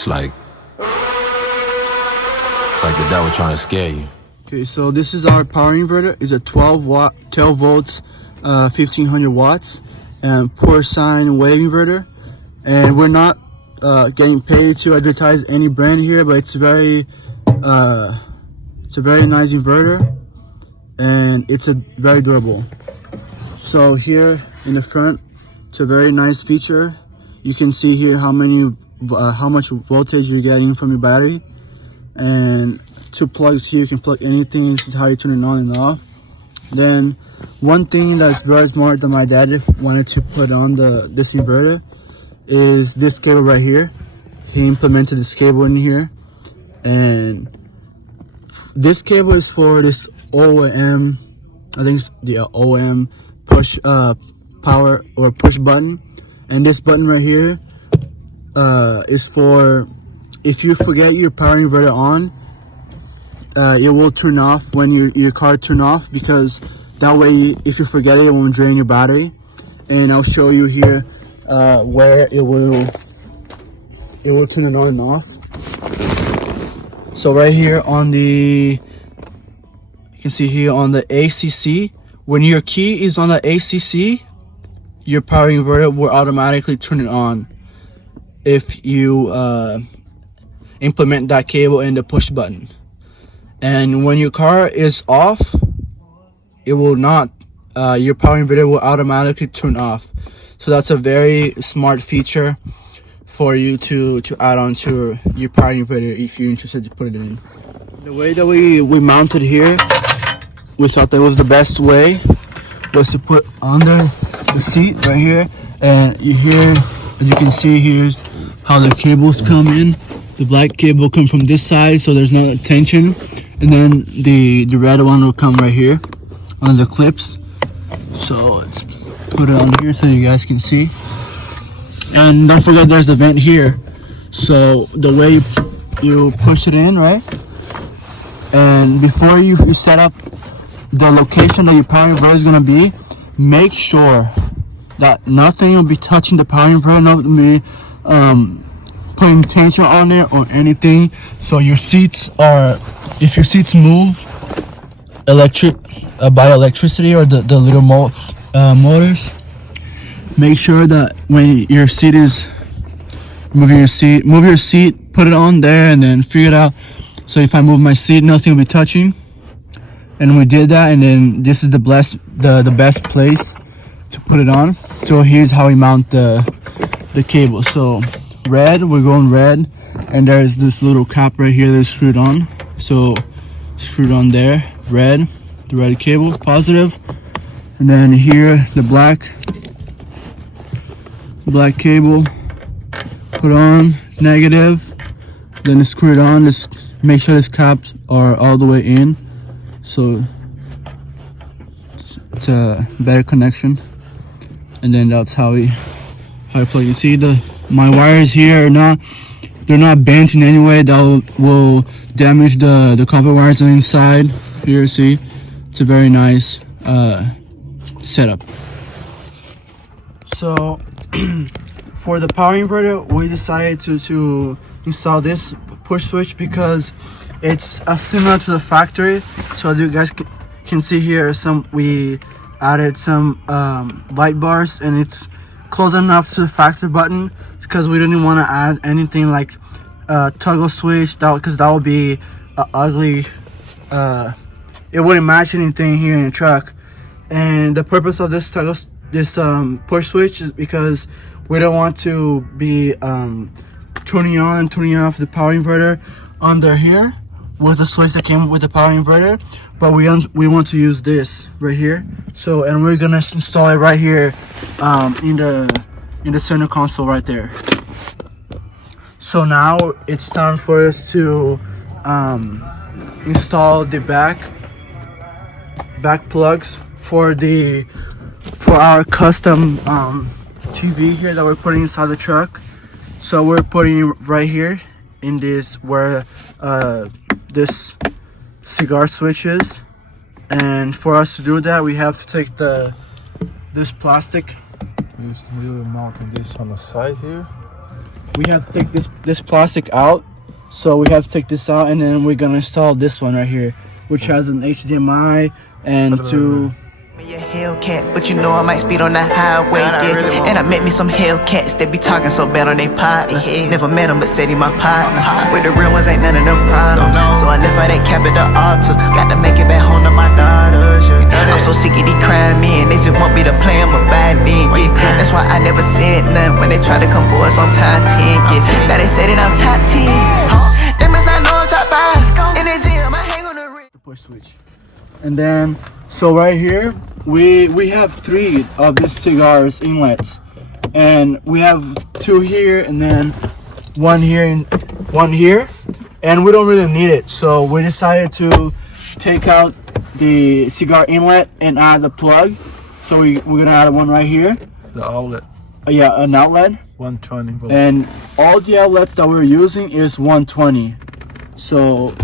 It's like the devil trying to scare you. Okay, so this is our power inverter. It's a 12 volts, 1500 watts, and pure sine wave inverter. And we're not getting paid to advertise any brand here, but it's a very nice inverter, and it's a very durable. So here in the front, it's a very nice feature. You can see here how much voltage you're getting from your battery, and two plugs here. You can plug anything. This is how you turn it on and off. Then one thing that's very smart that my dad wanted to put on this inverter is this cable right here. He implemented this cable in here, and this cable is for this OM, I think it's the OM push power or push button. And this button right here is for if you forget your power inverter on, it will turn off when your car turn off, because that way if you forget it won't drain your battery. And I'll show you here where it will turn it on and off. So right here on you can see here on the ACC, when your key is on the ACC, your power inverter will automatically turn it on if you implement that cable in the push button. And when your car is off, it will not, your power inverter will automatically turn off. So that's a very smart feature for you to add on to your power inverter if you're interested to put it in. The way that we mounted here, we thought that was the best way, was to put under the seat right here. And you hear, as you can see, here's how the cables come in. The black cable come from this side, so there's no tension, and then the red one will come right here on the clips. So let's put it on here so you guys can see. And don't forget there's a vent here. So the way you push it in, right? And before you set up the location that your power inverter is gonna be, make sure that nothing will be touching the power inverter, nothing will be putting tension on it or anything. So your seats if your seats move by electricity or the little motors, make sure that when your seat is move your seat, put it on there, and then figure it out. So if I move my seat, nothing will be touching. And we did that, and then this is the best place to put it on. So here's how we mount the cable. So red, we're going red, and there's this little cap right here that's screwed on. So screwed on there, red, the red cable, positive. And then here the black cable, put on, negative. Then it's screwed on. Just make sure these caps are all the way in, so it's a better connection. And then that's how we plug. You see my wires here they're not bent in any way that will damage the copper wires on the inside. Here, see, it's a very nice setup. So for the power inverter, we decided to install this push switch because it's similar to the factory. So as you guys can see here, we added some light bars, and it's close enough to the factory button because we didn't want to add anything like toggle switch, because that would be ugly. It wouldn't match anything here in the truck. And the purpose of this push switch is because we don't want to be turning on and turning off the power inverter under here with the switch that came with the power inverter, but we want to use this right here. So, and we're gonna install it right here in the center console right there. So now it's time for us to install the back plugs for our custom TV here that we're putting inside the truck. So we're putting it right here in this where this cigar switch is. And for us to do that, we have to take this plastic. We will mount this on the side here. we have to take this plastic out. So we have to take this out, and then we're gonna install this one right here, which has an HDMI and two. A Hellcat, but you know I might speed on the highway, yeah. And I met me some Hellcats that be talking so bad on they partner. Never met them, but said he my partner. With the real ones ain't none of them problems. So I left out that cap at the altar. Got to make it back home to my daughters, yeah. I'm so sick of these crime men. They just want me to play them, but by then, yeah. That's why I never said nothing when they try to come for us on top 10, yeah. Now they say that I'm top 10. Them is not know I'm top 5. In the gym, I hang on the ring. Push switch. And then, so right here, we have 3 of these cigars inlets, and we have 2 here and then 1 here and 1 here, and we don't really need it, so we decided to take out the cigar inlet and add the plug. So we're gonna add one right here, The outlet, yeah, an outlet, 120 volts. and all the outlets that we're using is 120. So,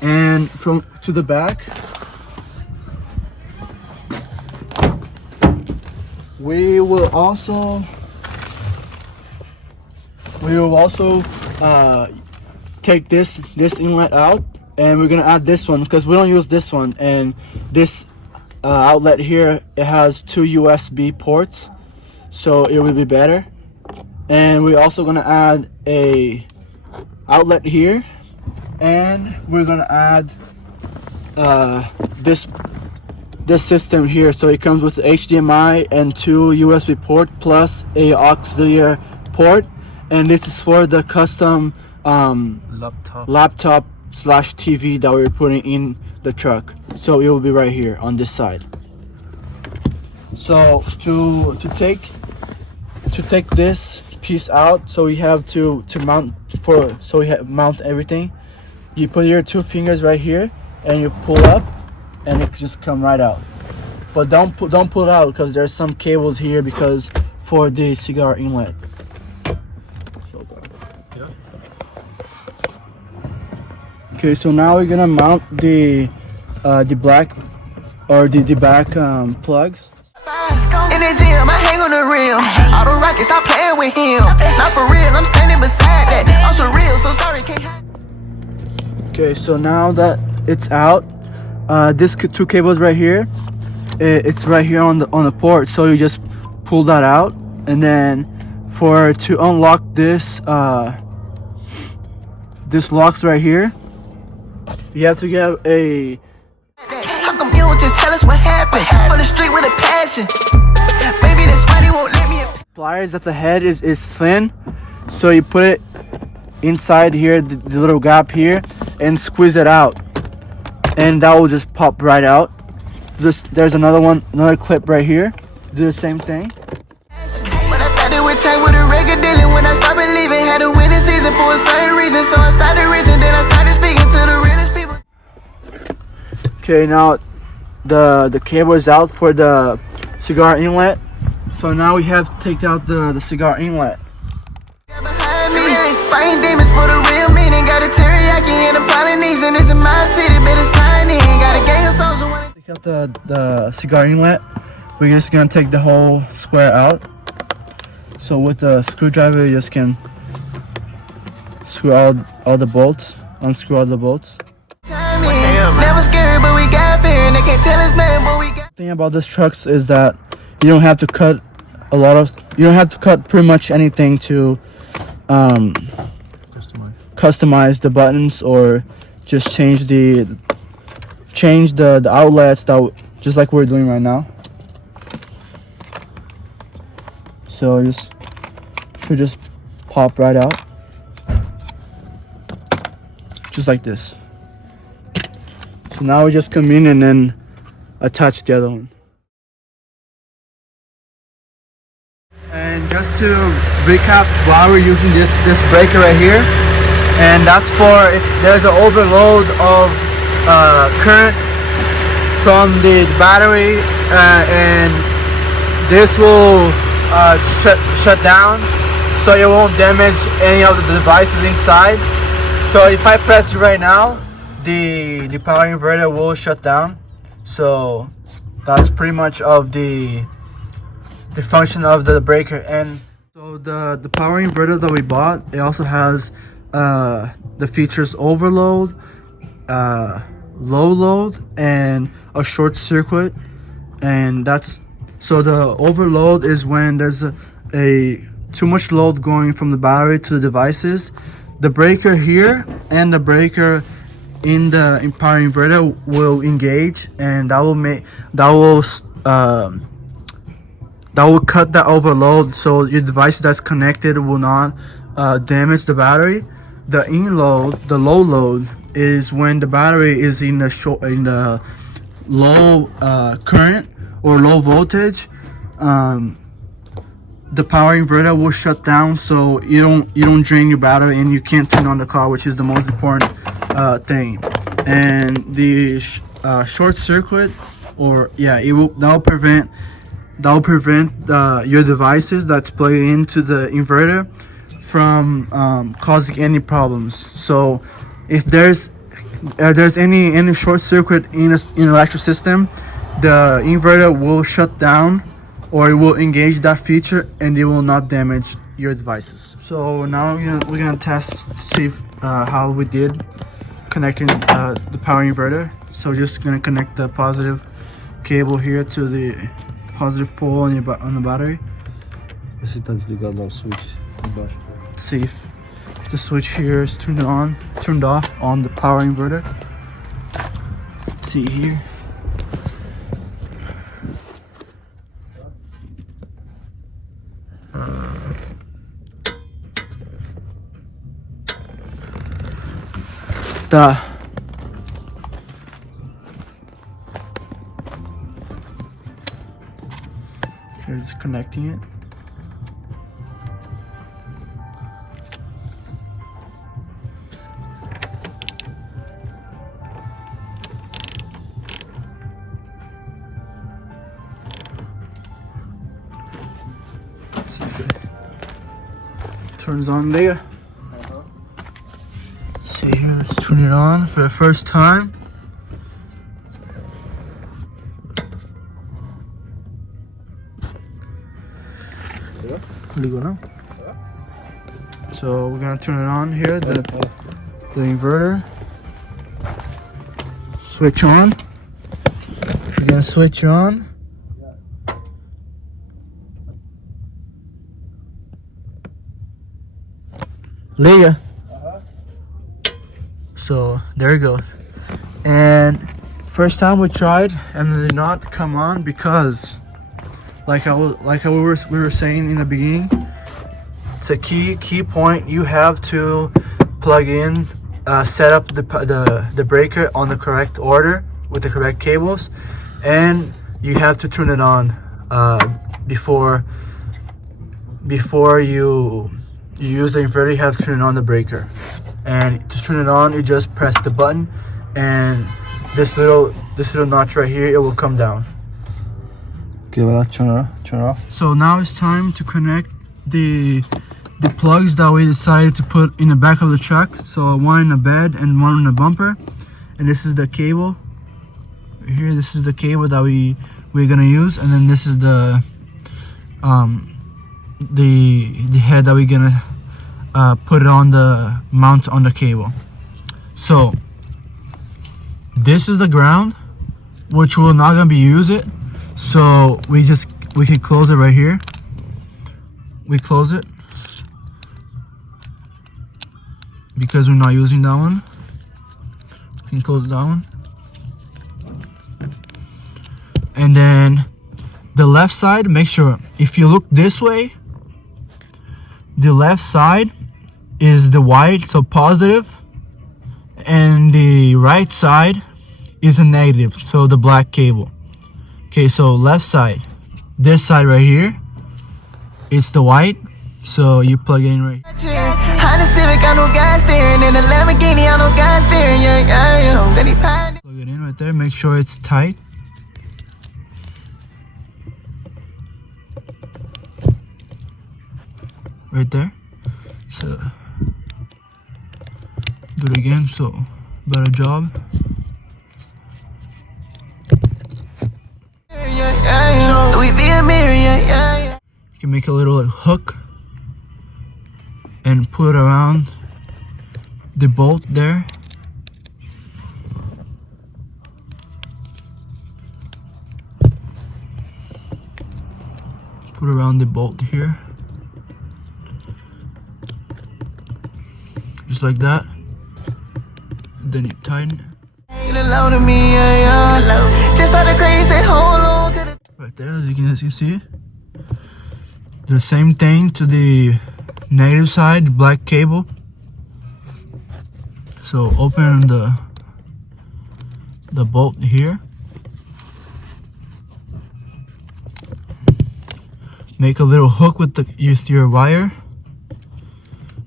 and from to the back, we will also take this inlet out, and we're gonna add this one because we don't use this one. And this outlet here, it has 2 USB ports, so it will be better. And we're also gonna add a outlet here, and we're gonna add this system here. So it comes with HDMI and 2 USB port plus a auxiliary port, and this is for the custom laptop slash TV that we're putting in the truck. So it will be right here on this side. So to take this piece out, so we have to mount everything. You put your 2 fingers right here and you pull up, and it just come right out. But don't pull it out because there's some cables here because for the cigar inlet. Okay, so now we're gonna mount the black or the back plugs. In the gym, I hang on the rim. All the rockets, I playing with him. Not for real, I'm standing beside that. I'm so real, so sorry, can't hide. Okay, so now that it's out, this 2 cables right here, it's right here on the port. So you just pull that out, and then to unlock this locks right here, you have to get a. How come you don't just tell us what happened? For the street with a passion. Baby, that's why they won't let me. Pliers at the head is thin, so you put it inside here, the little gap here, and squeeze it out, and that will just pop right out. There's another clip right here. Do the same thing. But I thought it would change with a regular dealing. When I started believing, had a winning season for a certain reason. So I started reason, then I started speaking to the realest people. Okay, now the cable is out for the cigar inlet. So now we have to take out the cigar inlet. Behind me, fighting demons for the real meaning. Got a teriyaki and a Polynesian. It's in my city, better sign in. Got a gang of souls who wanna Take out the cigar inlet. We're just gonna take the whole square out. So with the screwdriver, you just can screw out all the bolts, unscrew all the bolts. Never scary, but we got fear, and they can't tell us nothing, but we got. The thing about this trucks is that you don't have to cut pretty much anything to customize the buttons, or just change the outlets, that just like we're doing right now. So it should just pop right out, just like this. So now we just come in and then attach the other one. And just to recap, why we're using this breaker right here, and that's for if there's an overload of current from the battery, and this will shut down, so it won't damage any of the devices inside. So if I press it right now, the power inverter will shut down. So that's pretty much of the function of the breaker. And so So the power inverter that we bought, it also has the features overload, low load, and a short circuit. And that's so the overload is when there's a too much load going from the battery to the devices. The breaker here and the breaker in the power inverter will engage, and that will cut that overload, so your device that's connected will not damage the battery. The low load is when the battery is in the low current or low voltage. The power inverter will shut down, so you don't drain your battery and you can't turn on the car, which is the most important thing. And the short circuit, or that'll prevent your devices that's plugged into the inverter from causing any problems. So if there's any short circuit in an electric system, the inverter will shut down, or it will engage that feature, and it will not damage your devices. So now we're gonna test, see how we did connecting the power inverter. So just gonna connect the positive cable here to the positive pole on the battery. Esse tá desligado lá o switch embaixo. See if the switch here is turned off on the power inverter. Let's see here. Here's connecting it. Let's see if it turns on there. See here, let's turn it on for the first time. Legal now. So we're gonna turn it on here, the inverter. Switch on. We're gonna switch on. Leah. So there it goes. And first time we tried, and it did not come on because, like we were saying in the beginning, it's a key point. You have to plug in, set up the breaker on the correct order with the correct cables, and you have to turn it on before you use the inverter. You have to turn on the breaker, and to turn it on, you just press the button, and this little notch right here, it will come down. Okay, well, turn it off. So now it's time to connect the plugs that we decided to put in the back of the truck. So one in the bed and one in the bumper, and this is the cable here. This is the cable that we're gonna use, and then this is the head that we're gonna put it on the mount on the cable. So this is the ground, which we're not gonna be use it. So we can close it right here. We close it because we're not using that one. We can close that one. And then the left side, make sure if you look this way, the left side is the white, so positive, and the right side is a negative, so the black cable. Okay, so left side, this side right here, it's the white, so you plug it in right here. Plug it in right there, make sure it's tight. Right there. So do it again, so better job. You can make a little hook and put around the bolt there. Put around the bolt here, just like that. Then you tighten it. Right there, as you can see, the same thing to the negative side, black cable. So open the bolt here. Make a little hook with your wire,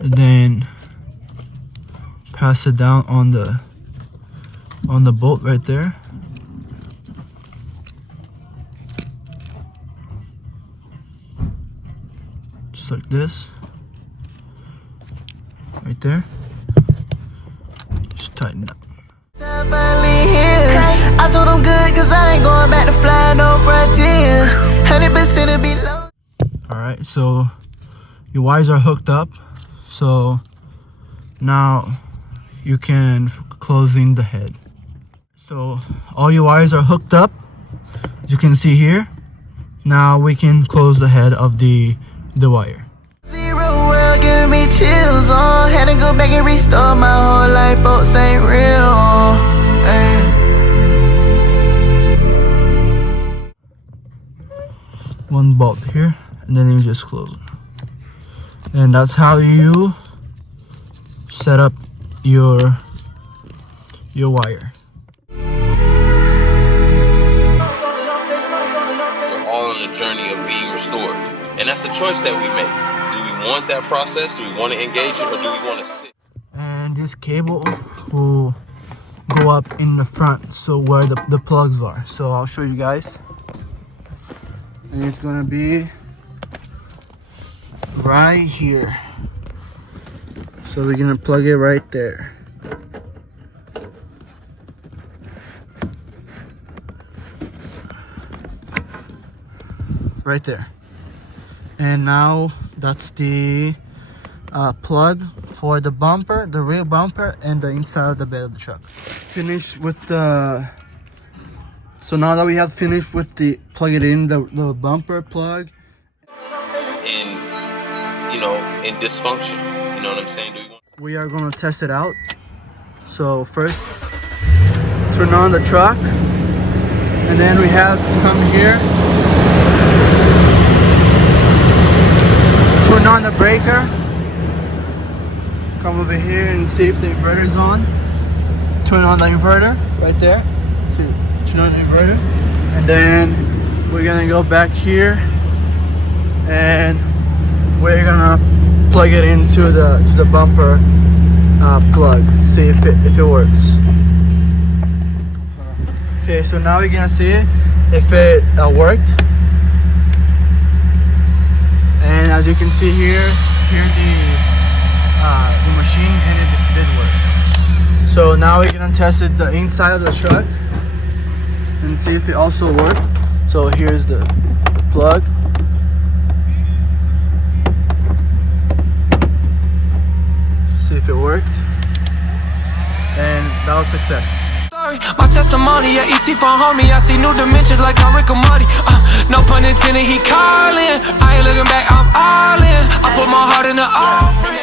and then pass it down on the bolt right there. Just like this. Right there. Just tighten it up. I told them good cause I ain't going back to fly no frontier. 100% it be low. Alright, so your wires are hooked up. So now you can closing the head. So all your wires are hooked up, as you can see here. Now we can close the head of the wire. Zero world giving me chills on. Had to go back and restore my whole life, folks ain't real. Ay. One bolt here, and then you just close it. And that's how you set up your wire. We're all on the journey of being restored. And that's the choice that we make. Do we want that process? Do we want to engage it, or do we want to sit? And this cable will go up in the front, so where the plugs are. So I'll show you guys. And it's gonna be right here. So we're gonna plug it right there. Right there. And now that's the plug for the bumper, the rear bumper, and the inside of the bed of the truck. Finish with the. So now that we have finished with the plug it in the bumper plug. In dysfunction. You know what I'm saying? We are gonna test it out. So first, turn on the truck, and then we have to come here. Turn on the breaker. Come over here and see if the inverter is on. Turn on the inverter right there. See, turn on the inverter, and then we're gonna go back here, and we're gonna plug it into the bumper plug. See if it works. Okay, so now we're gonna see if it worked. And as you can see here, here's the machine, and it did work. So now we're gonna test it the inside of the truck and see if it also worked. So here's the plug. See if it worked, and that was success. My testimony, yeah, ET for homie. I see new dimensions like I'm Rick and Morty. No pun intended, he calling. I ain't looking back, I'm all in. I put my heart in the offering.